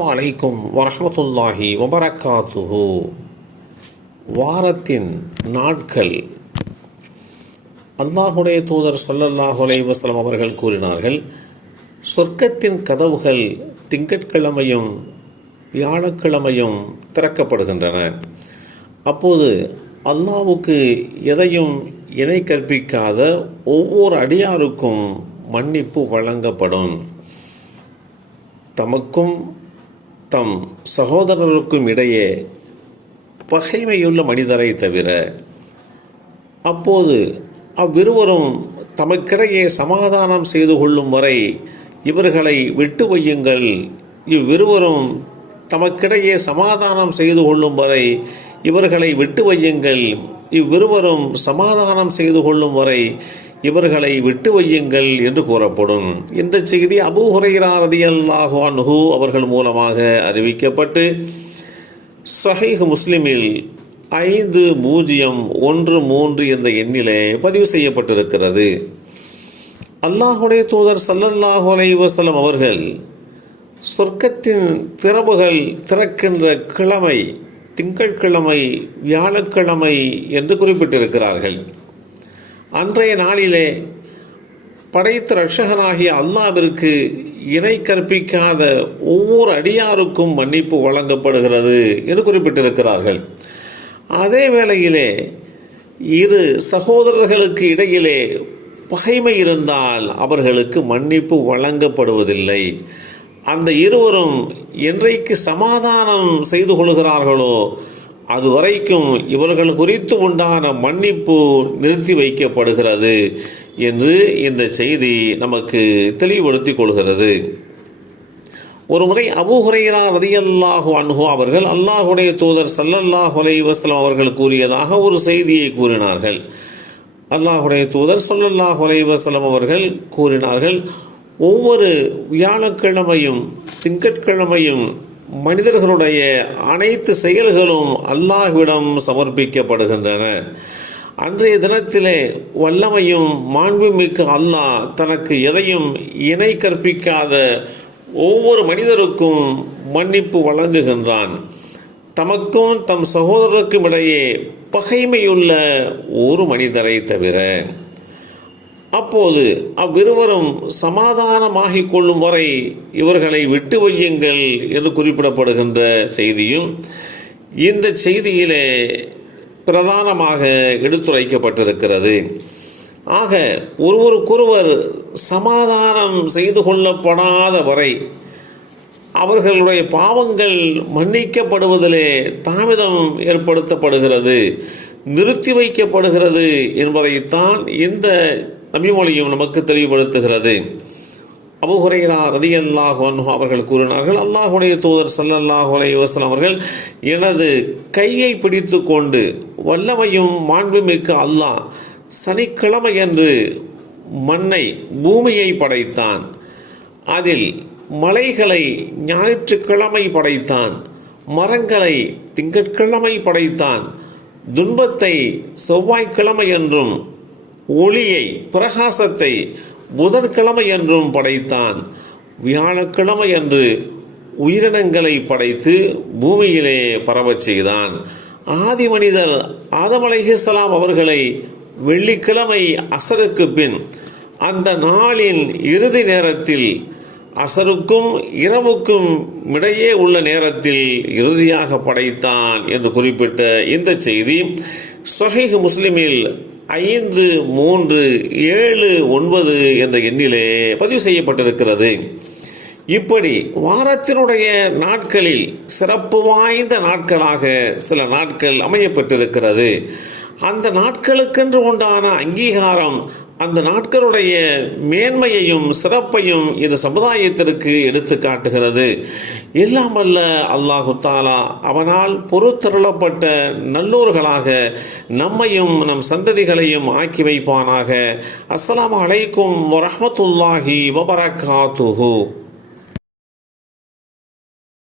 வலைக்கும் வரமத்துல்லாஹி வபரகாத்துஹு. வாரத்தின் நாட்கள். அல்லாஹுடைய தூதர் சொல்லல்லாஹ் அலைஹி அவர்கள் கூறினார்கள் சொர்க்கத்தின் கதவுகள் திங்கட்கிழமையும் வியாழக்கிழமையும் திறக்கப்படுகின்றன. அப்போது அல்லாவுக்கு எதையும் இணை கற்பிக்காத ஒவ்வொரு அடியாருக்கும் மன்னிப்பு வழங்கப்படும். தமக்கும் தம் சகோதரருக்கும் இடையே பகைமையுள்ள மனிதரை தவிர அப்போது அவ்விருவரும் தமக்கிடையே சமாதானம் செய்து கொள்ளும் வரை இவர்களை விட்டு வையுங்கள். இவ்விருவரும் தமக்கிடையே சமாதானம் செய்து கொள்ளும் வரை இவர்களை விட்டு வையுங்கள். இவ்விருவரும் சமாதானம் செய்து கொள்ளும் வரை இவர்களை விட்டு வையுங்கள் என்று கூறப்படும். இந்த செய்தி அபு ஹுரைரா ரதியல்லாஹு அன்ஹு அவர்கள் மூலமாக அறிவிக்கப்பட்டு சஹீஹ் முஸ்லிமில் ஐந்து பூஜ்ஜியம் ஒன்று மூன்று என்ற எண்ணிலே பதிவு செய்யப்பட்டிருக்கிறது. அல்லாஹுடைய தூதர் சல்லல்லாஹு அலைவசலம் அவர்கள் சொர்க்கத்தின் திறவுகள் திறக்கின்ற கிழமை திங்கட்கிழமை வியாழக்கிழமை என்று குறிப்பிட்டிருக்கிறார்கள். அன்றைய நாளிலே படைத்த ரட்சகனாகிய அல்லாவிற்கு இணை கற்பிக்காத ஒவ்வொரு அடியாருக்கும் மன்னிப்பு வழங்கப்படுகிறது என்று குறிப்பிட்டிருக்கிறார்கள். அதே வேளையிலே இரு சகோதரர்களுக்கு இடையிலே பகைமை இருந்தால் அவர்களுக்கு மன்னிப்பு வழங்கப்படுவதில்லை. அந்த இருவரும் என்றைக்கு சமாதானம் செய்து கொள்கிறார்களோ அதுவரைக்கும் இவர்கள் குறித்து உண்டான மன்னிப்பு நிறுத்தி வைக்கப்படுகிறது என்று இந்த செய்தி நமக்கு தெளிவுபடுத்தி கொள்கிறது. ஒரு முறை அபு ஹுரைரா ரதியல்லாஹு அன்ஹு அவர்கள் அல்லாஹுடைய தூதர் சல்லல்லாஹு அலை வஸ்லம் அவர்கள் கூறியதாக ஒரு செய்தியை கூறினார்கள். அல்லாஹுடைய தூதர் சல்லல்லாஹு அலை வஸ்லம் அவர்கள் கூறினார்கள் ஒவ்வொரு வியாழக்கிழமையும் திங்கட்கிழமையும் மனிதர்களுடைய அனைத்து செயல்களும் அல்லாஹ்விடம் சமர்ப்பிக்கப்படுகின்றன. அன்றைய தினத்திலே வல்லமையும் மாண்புமிக்க அல்லாஹ் தனக்கு எதையும் இணை கற்பிக்காத ஒவ்வொரு மனிதருக்கும் மன்னிப்பு வழங்குகின்றான். தமக்கும் தம் சகோதரருக்கும் இடையே பகைமையுள்ள ஒரு மனிதரை தவிர அப்போது அவ்விருவரும் சமாதானமாகி கொள்ளும் வரை இவர்களை விட்டு வையுங்கள் என்று குறிப்பிடப்படுகின்ற செய்தியும் இந்த செய்தியிலே பிரதானமாக எடுத்துரைக்கப்பட்டிருக்கிறது. ஆக ஒருவருக்கொருவர் சமாதானம் செய்து கொள்ளப்படாத வரை அவர்களுடைய பாவங்கள் மன்னிக்கப்படுவதிலே தாமதம் ஏற்படுத்தப்படுகிறது நிறுத்தி வைக்கப்படுகிறது என்பதைத்தான் இந்த நபிமொழியும் நமக்கு தெளிவுபடுத்துகிறது. அபுஹுரைரா ரதி அல்லாஹ் அவர்கள் கூறினார்கள் அல்லாஹுடைய தூதர் சல்லல்லாஹ் அலைஹி வஸல்லம் அவர்கள் எனது கையை பிடித்து கொண்டு வல்லமையும் மாண்புமிக்க அல்லாஹ் சனிக்கிழமை என்று மண்ணை பூமியை படைத்தான். அதில் மலைகளை ஞாயிற்றுக்கிழமை படைத்தான். மரங்களை திங்கட்கிழமை படைத்தான். துன்பத்தை செவ்வாய்க்கிழமை என்றும் ஒளியை பிரகாசத்தை புதன்கிழமை என்றும் படைத்தான். வியாழக்கிழமை என்று உயிரினங்களை படைத்து பூமியிலே பரவச் செய்தான். ஆதி மனிதர் ஆதம் அலைஹிஸ்லாம் அவர்களை வெள்ளிக்கிழமை அசருக்கு பின் அந்த நாளின் இறுதி நேரத்தில் அசருக்கும் இரவுக்கும் இடையே உள்ள நேரத்தில் இறுதியாக படைத்தான் என்று குறிப்பிட்ட இந்த செய்தி. சொஹைஹ் முஸ்லிமில் ஐந்து மூன்று ஏழு ஒன்பது என்ற எண்ணிலே பதிவு செய்யப்பட்டிருக்கிறது. இப்படி வாரத்தினுடைய நாட்களில் சிறப்பு வாய்ந்த நாட்களாக சில நாட்கள் அமையப்பட்டிருக்கிறது அந்த நாட்களுக்கென்று உண்டான அங்கீகாரம் அந்த நாட்களுடைய மேன்மையையும் சிறப்பையும் இந்த சமுதாயத்திற்கு எடுத்து காட்டுகிறது. எல்லாம் அல்ல அல்லாஹு தாலா அவனால் பொறுத்தருளப்பட்ட நல்லூர்களாக நம்மையும் நம் சந்ததிகளையும் ஆக்கி வைப்பானாக. அஸ்லாம் அலைக்கும் வரமத்துல்லாஹி வபரகாத்துஹூ